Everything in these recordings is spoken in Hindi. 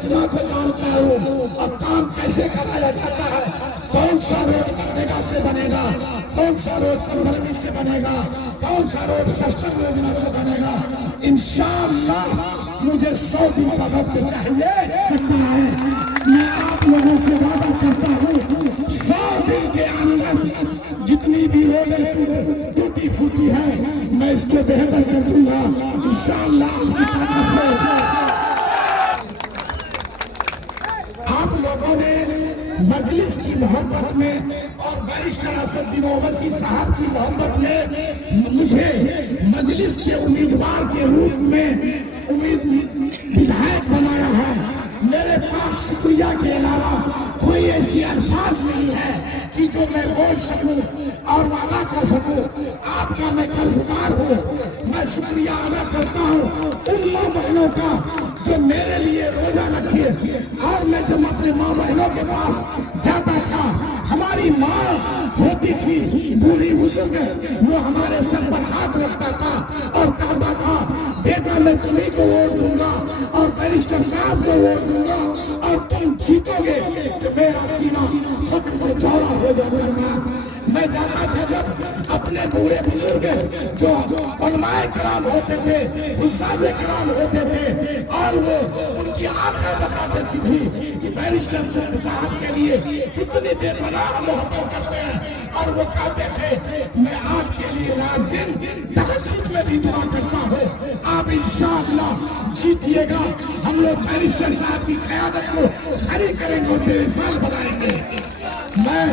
योजना को जानता हूँ और काम कैसे कराया जाता है, कौन सा रोड मनरेगा से बनेगा, कौन सा रोड पंद्रहवीं से बनेगा, कौन सा रोड सस्टम योजना से बनेगा। इंशाअल्लाह मुझे 100 दिन का वक्त चाहिए। मैं आप लोगों से वादा करता हूँ 100 दिन के अंदर जितनी भी रोडें टूटी फूटी है मैं इसको बेहतर कर दूंगा इंशाअल्लाह। आप लोगों ने मजलिस की मोहब्बत में और बैरिस्टर असदुद्दीन ओवैसी साहब की मोहब्बत में मुझे मजलिस के उम्मीदवार के रूप में विधायक बनाया है। मेरे पास शुक्रिया के अलावा कोई ऐसी अल्फाज नहीं है कि जो मैं बोल सकूं और वादा कर सकूं। आपका मैं कर्जदार हूं। मैं शुक्रिया अदा करता हूं उन माँ बहनों का जो मेरे लिए रोजा रखे। और मैं जब अपने माँ बहनों के पास जाता था, हमारी माँ होती थी बूढ़ी बुजुर्ग, वो हमारे सर पर हाथ रखता था और कहता था बेटा मैं तुम्हीं को वोट दूंगा और बैरिस्टर साहब को वोट दूंगा और तुम जीतोगे तो मेरा सीना फख्र से चौड़ा हो जाएगा। मैं जाता था जब अपने बूढ़े बुजुर्ग जो उलमाए कराम होते थे, हुस्साज़े कराम होते थे और वो उनकी आंखें बता देती थी कि बैरिस्टर साहब के लिए कितनी बेपनाह मोहब्बत करते हैं। और वो कहते थे मैं आपके लिए रात दिन तहज्जुद में भी दुआ करता हूँ, आप इंशाअल्लाह जीतिएगा। हम लोग बैरिस्टर साहब की क़यादत को खड़ी करेंगे और मेरे साथ बनाएंगे। मैं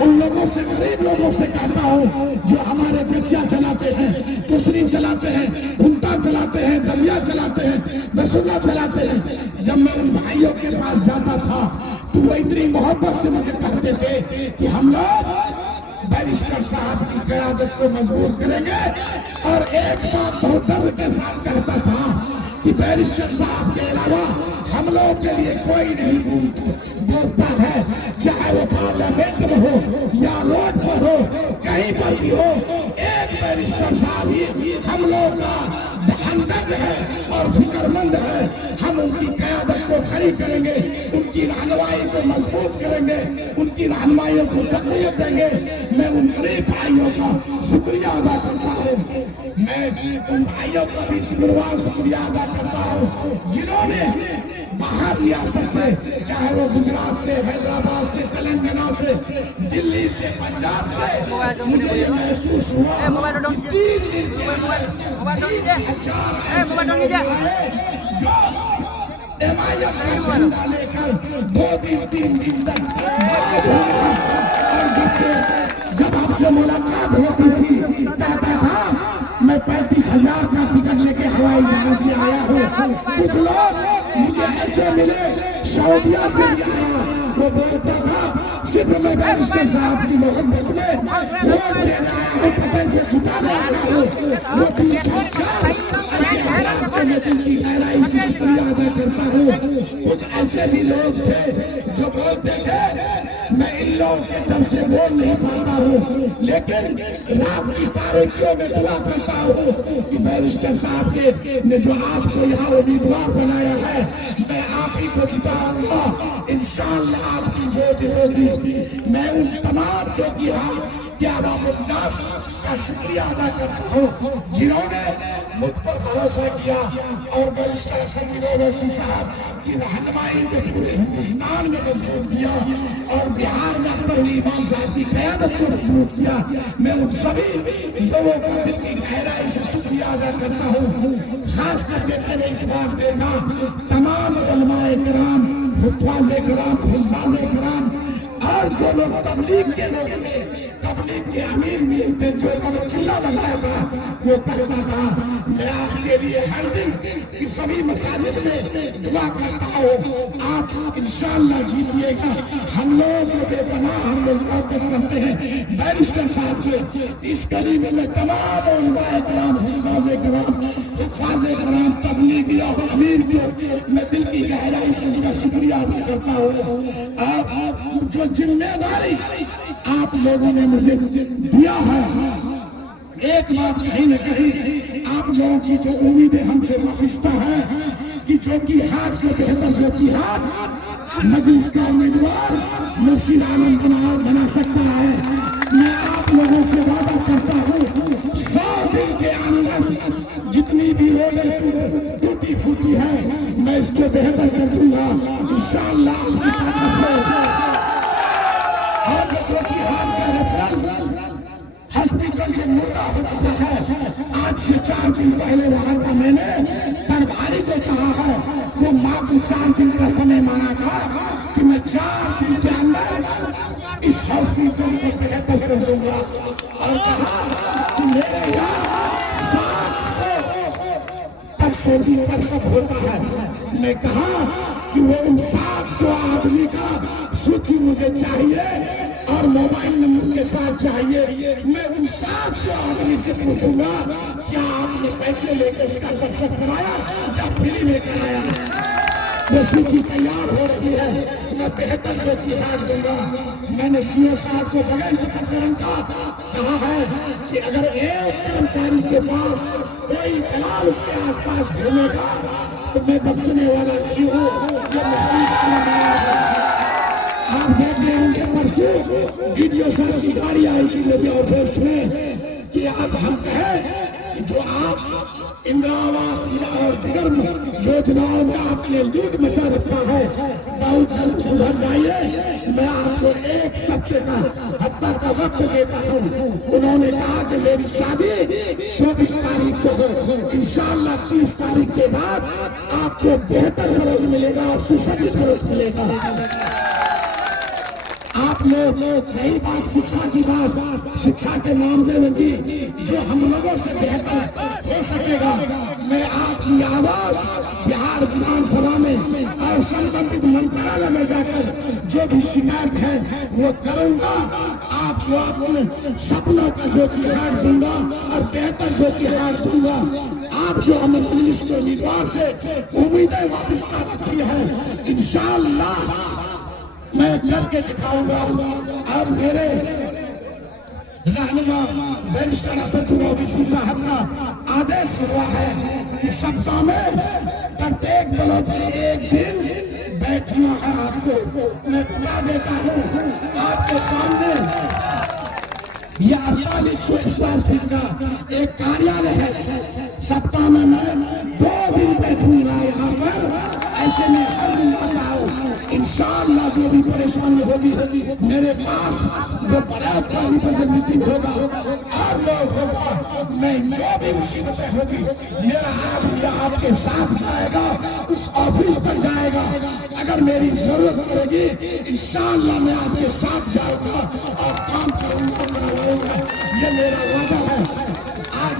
उन लोगों से, गरीब लोगों से कहता हूँ जो हमारे बच्चियां चलाते हैं, कुसरी चलाते हैं, घुमटा चलाते हैं, दलिया चलाते हैं, रसगुल्ला चलाते हैं। जब मैं उन भाइयों के पास जाता था तो वो इतनी मोहब्बत से मुझे कहते थे कि हम लोग बैरिस्टर साहब की क़यादत को मजबूत करेंगे। और एक बात बहुत दर्द के साथ कहता था कि बैरिस्टर साहब के अलावा हम लोगों के लिए कोई नहीं बोलता है, चाहे वो पार्लियामेंट में हो या रोड पर हो, कहीं पर भी हो। एक बैरिस्टर साहब ही हम लोग का हमदर्द है और फिक्रमंद है। हम उनकी क़यादत को खड़ी करेंगे, उनकी रहनुमाई को मजबूत करेंगे, उनकी रहनुमाइयों को तक़वीयत देंगे। मैं उन गरीब भाइयों का शुक्रिया अदा करता हूँ। मैं उन भाइयों का भी शुक्रिया अदा करता हूँ जिन्होंने बाहर रियासत से, चाहे वो गुजरात से, हैदराबाद से, तेलंगाना से, दिल्ली से, पंजाब से, मुझे ये महसूस हुआ कि 3 दिन के जो MIM का झंडा लेकर 2 दिन 3 दिन तक और जब आपसे मुलाकात होती थी कहता था मैं 35,000 का टिकट लेके हवाई जहाज से आया हूँ। कुछ लोग मुझे ऐसे मिले सऊदिया से आया, वो बोलता था सिर्फ मैं बैरिस्टर साहब की मोहब्बत में वोट देना आया हूँ, पतंग को छुपाने आया हूँ। वो 30,000 की गहराई से शुक्रिया अदा करता हूँ। कुछ ऐसे भी लोग थे जो बोलते थे मैं इन लोगों के दर से बोल नहीं पाता हूँ, लेकिन रात की तारीखों में दुआ करता हूँ कि बैरिस्टर साहब के ने जो आपको यहाँ उम्मीदवार बनाया है, मैं आप ही को जिताऊंगा इंशाअल्लाह। आपकी जोत होगी। मैं उन तमाम जो कि आवाम-उन-नास का शुक्रिया अदा करता हूँ जिन्होंने मुझ पर भरोसा किया और बैरिस्टर असदुद्दीन ओवैसी साहब की रहनुमाई में पूरे हिंदुस्तान में मजबूत किया और बिहार में अब्दुल इमाम साहब की क़यादत को मजबूत किया। मैं उन सभी लोगों का दिल की गहराई से शुक्रिया अदा करता हूँ। खास करके मैंने इस बार देखा तमाम उलमाए किराम, हुफ़ाज़े किराम, हुस्साज़े किराम और जो लोग तबलीग के लोग थे, तबलीग के अमीर मिलते, जो चिल्ला लगाया था, वो कहता था मैं आपके लिए हर दिन की सभी मसाजिद में दुआ करता हूँ, आप इंशाअल्लाह जीतिएगा। हम लोग बेपनाह हम लोग मौक़िफ़ करते हैं बैरिस्टर साहब से। इस करीब में तमाम उलमाए किराम, हुस्साज़े किराम, हुफ़ाज़े किराम, तबलीगी और अमीर को मैं दिल की गहराई से उनका शुक्रिया अदा करता हूँ। आप जो जिम्मेदारी आप लोगों ने मुझे दिया है, एक बात कहीं न कहीं आप लोगों की जो उम्मीदें हमसे वाबिस्ता है कि जोकीहाट को बेहतर जोकीहाट मजलिस का उम्मीदवार मुर्शिद आलम बना सकता है। मैं आप लोगों से वादा करता हूँ 100 दिन के अंदर जितनी भी रोडें टूटी फूटी है मैं इसको बेहतर कर दूंगा इंशाअल्लाह आपकी ताकत से। और जोकीहाट का रेफरल हॉस्पिटल जो मुर्दा हो चुका है, आज से 4 दिन पहले वहां का मैंने प्रभारी को कहा है, वो मात्र 4 दिन का समय मांगा था कि मैं 4 दिन के अंदर इस हॉस्पिटल को बेहतर कर दूंगा। और कहा कि मेरे यहाँ 700 पर सब होता है। मैं कहा कि वो उन 700 आदमी का सूची मुझे चाहिए और मोबाइल नंबर के साथ चाहिए। मैं उन 700 आदमी से पूछूंगा क्या आपने पैसे लेकर इसका दर्शक कराया या फ्री में कराया। वो सूची तैयार हो रही है, मैं बेहतर जोकीहाट दूंगा। मैंने सीओ साहब को बगैर स्पष्टीकरण का कहा है कि अगर एक कर्मचारी के पास कोई दलाल उसके आसपास घूमेगा तो मैं बख्शने वाला नहीं हूँ। आप देख रहे होंगे परसों वीडियो साहब की गाड़ी आई थी मेरे ऑफिस में कि अब हम कहें कि जो आप इंदिरा आवास और दिगर योजनाओं में आपने लूट मचा रखा है बहुत जल्द सुधर जाइए। मैं आपको 1 सप्ताह का हफ्ता का वक्त देता हूँ। उन्होंने कहा कि मेरी शादी 24 तारीख को हो, इंशाअल्लाह 30 तारीख के बाद आपको बेहतर फरोज मिलेगा और सुसज्जित फरोज मिलेगा। आप लोग नई बात शिक्षा की बात शिक्षा के मामले में भी जो हम लोगों से बेहतर हो सकेगा मैं आपकी आवाज बिहार विधानसभा में और संबंधित मंत्रालय में जाकर जो भी शिकायत है वो करूंगा। आपको अपने सपनों का जोकीहाट दूंगा और बेहतर जोकीहाट दूंगा। आप जो हमें पुलिस के उम्मीदवार से उम्मीदें वापिस रखी है इंशाअल्लाह मैं करके दिखाऊंगा। और मेरे रहनुमा बैरिस्टर असदुद्दीन ओवैसी साहब का आदेश हुआ है कि सप्ताह में प्रत्येक दलों पर एक दिन बैठना है। आपको मैं बता देता हूँ आपके सामने यह 4800 स्क्वायर फीट का एक कार्यालय है। सप्ताह में मैं 2 दिन बैठूंगा यहाँ पर। ऐसे में हर दिन आता हूँ इंशाअल्लाह जो भी परेशानी होगी मेरे पास जो बड़ा मीटिंग होगा और लोग होगा मैं जो भी मुसीबतें होगी मेरा आदमी आपके साथ जाएगा, उस ऑफिस पर जाएगा। अगर मेरी जरूरत पड़ेगी इंशाअल्लाह मैं आपके साथ जाऊंगा और काम करूंगा। ये मेरा वादा है। आज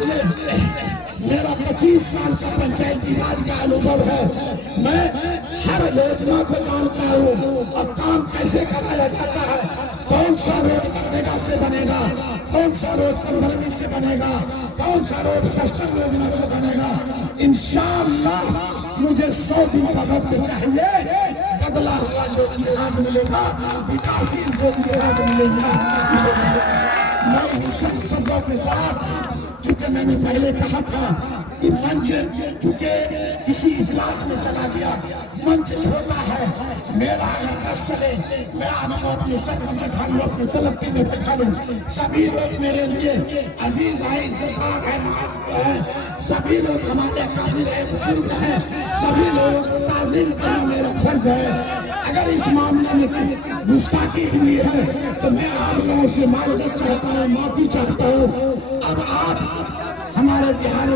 मेरा 25 साल का पंचायती राज का अनुभव है। मैं हर योजना को जानता हूँ और काम कैसे कराया जाता है, कौन सा रोड मनरेगा से बनेगा, कौन सा रोड 15वीं से बनेगा, कौन सा रोड सस्टम योजना से बनेगा। इंशाअल्लाह मुझे 100 दिन का वक्त चाहिए। बदला हुआ जोकीहाट मिलेगा, विकासशील जोकीहाट मिलेगा। मैं इन शब्दों के साथ चूंकि मैंने पहले कहा था कि मंच चूंकि किसी इजलास में चला गया, मंच छोटा है। मेरा अगर दस चले मैं आपको अपने सर में बैठा लूँ, अपनी तलबी में बैठा लूँ। सभी लोग मेरे लिए अजीज है, इज्जतदार है, है। सभी लोग हमारे काबिल है, बुजुर्ग है। सभी लोगों को ताज़ीम करना मेरा फर्ज है। अगर इस मामले में गुस्ताखी हुई है तो मैं आप लोगों से माफी चाहता हूँ। अब आप हमारे बिहार